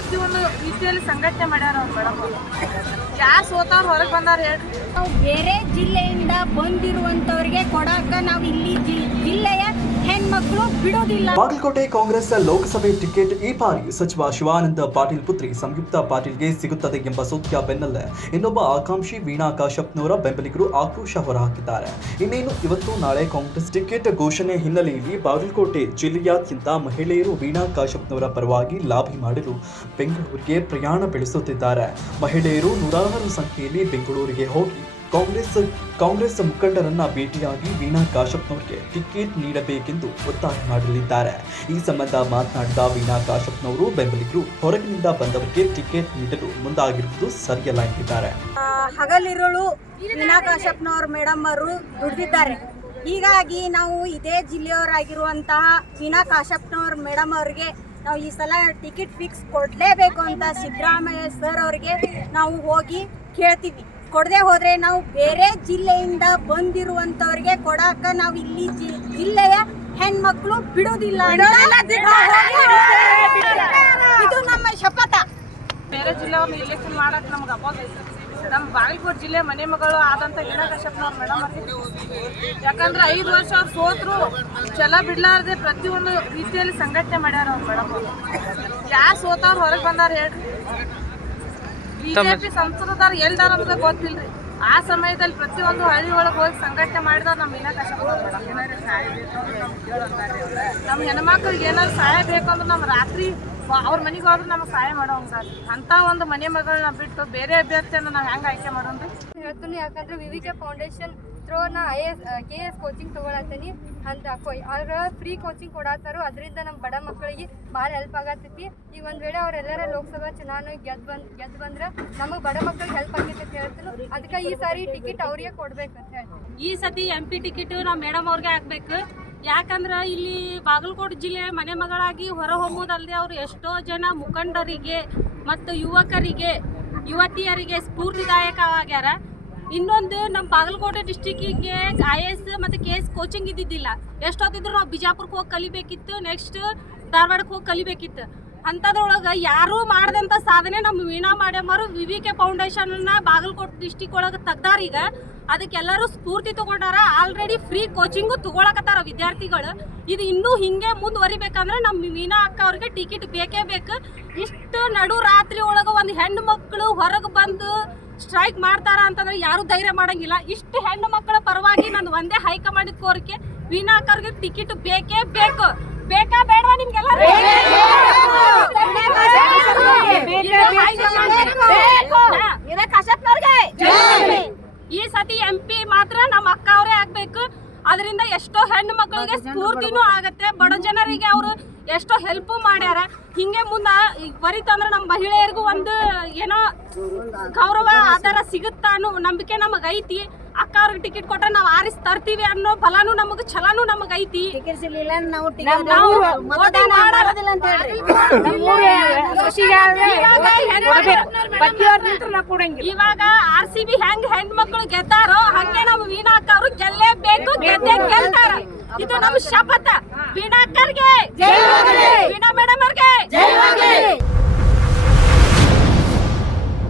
ಪ್ರತಿಯೊಂದು ರೀತಿಯಲ್ಲಿ ಸಂಘಟನೆ ಮಾಡ್ಯಾರ ಅವ್ರು ಮೇಡಮ್. ಯಾರು ಸೋತವ್ರು ಹೊರಗೆ ಬಂದಾರ ಹೇಳ್ರಿ. ನಾವು ಬೇರೆ ಜಿಲ್ಲೆಯಿಂದ ಬಂದಿರುವಂತವರಿಗೆ ಕೊಡಾಕ ನಾವು ಇಲ್ಲಿ ಜಿಲ್ಲೆಯ ಹೆಣ್ಮಕ್ಳು ಬಿಡೋದಿಲ್ಲ. ಬಾಗಲಕೋಟೆ ಕಾಂಗ್ರೆಸ್ ಲೋಕಸಭೆ ಟಿಕೆಟ್ ಈ ಬಾರಿ ಸಚಿವ ಶಿವಾನಂದ ಪಾಟೀಲ್ ಪುತ್ರಿ ಸಂಯುಕ್ತ ಪಾಟೀಲ್ಗೆ ಸಿಗುತ್ತದೆ ಎಂಬ ಸುದ್ದಿಯ ಬೆನ್ನಲ್ಲೇ ಇನ್ನೊಬ್ಬ ಆಕಾಂಕ್ಷಿ ವೀಣಾ ಕಾಶ್ಯಪ್ನವರ ಬೆಂಬಲಿಗರು ಆಕ್ರೋಶ ಹೊರಹಾಕಿದ್ದಾರೆ. ಇನ್ನೇನು ಇವತ್ತು ನಾಳೆ ಕಾಂಗ್ರೆಸ್ ಟಿಕೆಟ್ ಘೋಷಣೆ ಹಿನ್ನೆಲೆಯಲ್ಲಿ ಬಾಗಲಕೋಟೆ ಜಿಲ್ಲೆಯಾದ್ಯಂತ ಮಹಿಳೆಯರು ವೀಣಾ ಕಾಶ್ಯಪ್ನವರ ಪರವಾಗಿ ಲಾಬಿ ಮಾಡಲು ಬೆಂಗಳೂರಿಗೆ ಪ್ರಯಾಣ ಬೆಳೆಸುತ್ತಿದ್ದಾರೆ. ಮಹಿಳೆಯರು ನೂರಾರು ಸಂಖ್ಯೆಯಲ್ಲಿ ಬೆಂಗಳೂರಿಗೆ ಹೋಗಿ ಕಾಂಗ್ರೆಸ್ ಮುಖಂಡರನ್ನ ಭೇಟಿಯಾಗಿ ವೀಣಾ ಕಾಶ್ಯಪ್ನವರಿಗೆ ಟಿಕೆಟ್ ನೀಡಬೇಕೆಂದು ಒತ್ತಾಯ ಮಾಡಲಿದ್ದಾರೆ. ಈ ಸಂಬಂಧ ಮಾತನಾಡಿದ ವೀಣಾ ಕಾಶ್ಯಪ್ನವರು ಬೆಂಬಲಿಗರು ಹೊರಗಿನಿಂದ ಬಂದವರಿಗೆ ಟಿಕೆಟ್ ನೀಡಲು ಮುಂದಾಗಿರುವುದು ಸರಿಯಲ್ಲ ಎಂದಿದ್ದಾರೆ. ಹಗಲಿರುಳು ವೀಣಾ ಕಾಶ್ಯಪ್ನವರು ಮೇಡಮ್ ಅವರು ದುಡಿದಿದ್ದಾರೆ. ಹೀಗಾಗಿ ನಾವು ಇದೇ ಜಿಲ್ಲೆಯವರಾಗಿರುವಂತಹ ವೀಣಾ ಕಾಶ್ಯಪ್ನವರು ಮೇಡಮ್ ಅವರಿಗೆ ನಾವು ಈ ಸಲ ಟಿಕೆಟ್ ಫಿಕ್ಸ್ ಕೊಡಲೇಬೇಕು ಅಂತ ಸಿದ್ದರಾಮಯ್ಯ ಸರ್ ಅವರಿಗೆ ನಾವು ಹೋಗಿ ಕೇಳ್ತೀವಿ. ಕೊಡದೆ ಹೋದ್ರೆ ನಾವು ಬೇರೆ ಜಿಲ್ಲೆಯಿಂದ ಬಂದಿರುವಂತವರಿಗೆ ಕೊಡಾಕ ನಾವು ಇಲ್ಲಿ ಜಿಲ್ಲೆಯ ಹೆಣ್ಮಕ್ಳು ಬಿಡೋದಿಲ್ಲ. ಇದು ನಮ್ಮ ಶಪಥ. ಬೇರೆ ಜಿಲ್ಲೆಯವ್ರನ್ನ ಇಲೆಕ್ಷನ್ ಮಾಡಕ್ ನಮ್ಗೆ ಅಪೋಸ್ ಐತೆ. ನಮ್ಮ ಬಾಗಲಕೋಟೆ ಜಿಲ್ಲೆ ಮನೆ ಮಗಳು ಆದಂತ ವೀಣಾ ಕಾಶ್ಯಪ್ನವ್ರ ಮೇಡಮ್ ಯಾಕಂದ್ರೆ 5 ವರ್ಷ ಅವ್ರು ಸೋತ್ರು ಛಲ ಬಿಡ್ಲಾರ್ದೆ ಪ್ರತಿಯೊಂದು ರೀತಿಯಲ್ಲಿ ಸಂಘಟನೆ ಮಾಡ್ಯಾರ ಅವ್ರು ಮೇಡಮ್. ಯಾರು ಸೋತವ್ರು ಹೊರಗೆ ಬಂದಾರ ಹೇಳ್ರಿ. ಬಿಜೆಪಿ ಸಂಸದದಾರ ಎಲ್ದಾರ ಅಂತ ಗೊತ್ತಿಲ್ರಿ. ಆ ಸಮಯದಲ್ಲಿ ಪ್ರತಿಯೊಂದು ಹಳ್ಳಿ ಒಳಗೆ ಹೋಗಿ ಸಂಘಟನೆ ಮಾಡಿದವ್ರು ನಮ್ಮ ವೀಣಾ ಕಾಶ್ಯಪ್ನವ್ರು. ನಮ್ಮ ಹೆಣ್ಮಕ್ಳಿಗೆ ಏನಾದ್ರು ಸಹಾಯ ಬೇಕಂದ್ರೆ ನಮ್ಮ ರಾತ್ರಿ ಅವ್ರ ಮನೆಗೆ ಹೋದ್ರೆ ನಮಗೆ ಸಹಾಯ ಮಾಡೋಂಗಾರಿ. ಅಂತ ಒಂದು ಮನೆ ಮಗಳನ್ನ ಬಿಟ್ಟು ಬೇರೆ ಅಭ್ಯರ್ಥಿಯನ್ನು ನಾವು ಹೆಂಗೆ ಆಯ್ಕೆ ಮಾಡೋಣ್ರಿ ಹೇಳ್ತೀನಿ. ಯಾಕಂದ್ರೆ ವಿವಿಕೆ ಫೌಂಡೇಶನ್ ಥ್ರೂ ನಾ KS ಕೋಚಿಂಗ್ ತೊಗೊಳತ್ತೀನಿ ಅಂತ ಅವ್ರ ಫ್ರೀ ಕೋಚಿಂಗ್ ಕೊಡತ್ತಾರೋ. ಅದರಿಂದ ನಮ್ಮ ಬಡ ಮಕ್ಕಳಿಗೆ ಭಾಳ ಹೆಲ್ಪ್ ಆಗತ್ತೈತಿ. ಈಗ ಒಂದು ವೇಳೆ ಅವರೆಲ್ಲರ ಲೋಕಸಭಾ ಚುನಾವಣೆ ಗೆದ್ದು ಬಂದ್ರೆ ನಮಗೆ ಬಡ ಮಕ್ಕಳಿಗೆ ಹೆಲ್ಪ್ ಆಗೈತೆ ಅಂತ ಹೇಳ್ತೀನಿ. ಅದಕ್ಕೆ ಈ ಸಾರಿ ಟಿಕೆಟ್ ಅವ್ರಿಗೆ ಕೊಡ್ಬೇಕಂತ ಹೇಳ್ತೀನಿ. ಈ ಸತಿ MP ಟಿಕೆಟ್ ನಾವು ಮೇಡಮ್ ಅವ್ರಿಗೆ ಹಾಕ್ಬೇಕು. ಯಾಕಂದ್ರೆ ಇಲ್ಲಿ ಬಾಗಲಕೋಟೆ ಜಿಲ್ಲೆ ಮನೆ ಮಗಳಾಗಿ ಹೊರ ಹೊಮ್ಮೋದಲ್ಲದೆ ಅವರು ಎಷ್ಟೋ ಜನ ಮುಖಂಡರಿಗೆ ಮತ್ತು ಯುವತಿಯರಿಗೆ ಸ್ಫೂರ್ತಿದಾಯಕವಾಗ್ಯಾರ. ಇನ್ನೊಂದು ನಮ್ಮ ಬಾಗಲಕೋಟೆ ಡಿಸ್ಟಿಕ್ಕಿಗೆ IAS ಮತ್ತು KS ಕೋಚಿಂಗ್ ಇದ್ದಿದ್ದಿಲ್ಲ. ಎಷ್ಟೊತ್ತಿದ್ರು ನಾವು ಬಿಜಾಪುರಕ್ಕೆ ಹೋಗಿ ಕಲಿಬೇಕಿತ್ತು, ನೆಕ್ಸ್ಟ್ ಧಾರವಾಡಕ್ಕೆ ಹೋಗಿ ಕಲಿಬೇಕಿತ್ತು. ಅಂಥದ್ರೊಳಗೆ ಯಾರೂ ಮಾಡಿದಂಥ ಸಾಧನೆ ನಮ್ಮ ವೀಣಾ ಮಾಡ್ಯಮ್ಮರು ವಿವಿಕೆ ಫೌಂಡೇಶನ್ನ ಬಾಗಲಕೋಟೆ ಡಿಸ್ಟಿಕ್ ಒಳಗೆ ತೆಗ್ದಾರೀಗ. ಅದಕ್ಕೆಲ್ಲರೂ ಸ್ಫೂರ್ತಿ ತೊಗೊಂಡಾರ. ಆಲ್ರೆಡಿ ಫ್ರೀ ಕೋಚಿಂಗು ತೊಗೊಳಕತ್ತಾರ ವಿದ್ಯಾರ್ಥಿಗಳು. ಇದು ಇನ್ನೂ ಹಿಂಗೆ ಮುಂದುವರಿಬೇಕಂದ್ರೆ ನಮ್ಮ ವೀಣಾ ಅಕ್ಕ ಅವ್ರಿಗೆ ಟಿಕೆಟ್ ಬೇಕೇ ಬೇಕು. ಇಷ್ಟು ನಡು ರಾತ್ರಿ ಒಳಗೆ ಒಂದು ಹೆಣ್ಣು ಮಕ್ಕಳು ಹೊರಗೆ ಬಂದು ಸ್ಟ್ರೈಕ್ ಮಾಡ್ತಾರ ಅಂತಂದ್ರೆ ಯಾರು ಧೈರ್ಯ ಮಾಡಂಗಿಲ್ಲ. ಇಷ್ಟು ಹೆಣ್ಣು ಮಕ್ಕಳ ಪರವಾಗಿ ನಾನು ಒಂದೇ ಹೈಕಮಾಂಡ್ ಕೋರಿಕೆ, ವೀಣಾ ಅಕ್ಕ ಅವ್ರಿಗೆ ಟಿಕೆಟ್ ಬೇಕೇ ಬೇಕು. ಬೇಕಾ ಬೇಡವಾ ನಿಮ್ಗೆಲ್ಲ? ಈ ಸತಿ MP ಮಾತ್ರ ನಮ್ಮ ಅಕ್ಕ ಅವರೇ ಆಗ್ಬೇಕು. ಅದರಿಂದ ಎಷ್ಟೋ ಹೆಣ್ಣು ಮಕ್ಕಳಿಗೆ ಸ್ಫೂರ್ತಿನೂ ಆಗತ್ತೆ. ಬಡ ಜನರಿಗೆ ಅವರು ಎಷ್ಟೋ ಹೆಲ್ಪ್ ಮಾಡ್ಯಾರ. ಹಿಂಗೆ ಮುಂದೆ ಬರೀತಂದ್ರೆ ನಮ್ಮ ಮಹಿಳೆಯರಿಗೂ ಒಂದು ಏನೋ ಗೌರವ ಆಧಾರ ಸಿಗುತ್ತಾ ಅನ್ನೋ ನಂಬಿಕೆ ನಮಗೈತಿ. ಅಕ್ಕ ಅವ್ರಿಗೆ ಟಿಕೆಟ್ ಕೊಟ್ರೆ ನಾವು ಆರಿಸಿ ತರ್ತೀವಿ ಅನ್ನೋ ಬಲನೂ ನಮಗೆ ಛಲನೂ ನಮಗೈತಿ. ಇವಾಗ RCB ಹೆಂಗ್ ಹೆಣ್ಮಕ್ಳು ಗೆದ್ದಾರೋ ಹಂಗೆ ನಮ್ಮ ವೀಣಾ ಅಕ್ಕ ಅವರು ಗೆಲ್ಲೇಬೇಕು, ಗೆದ್ದೇ ಗೆಲ್ತಾರ. ಇದು ನಮ್ಮ ಶಪಥ. ವೀಣಾ ಅಕ್ಕರ್ಗೆ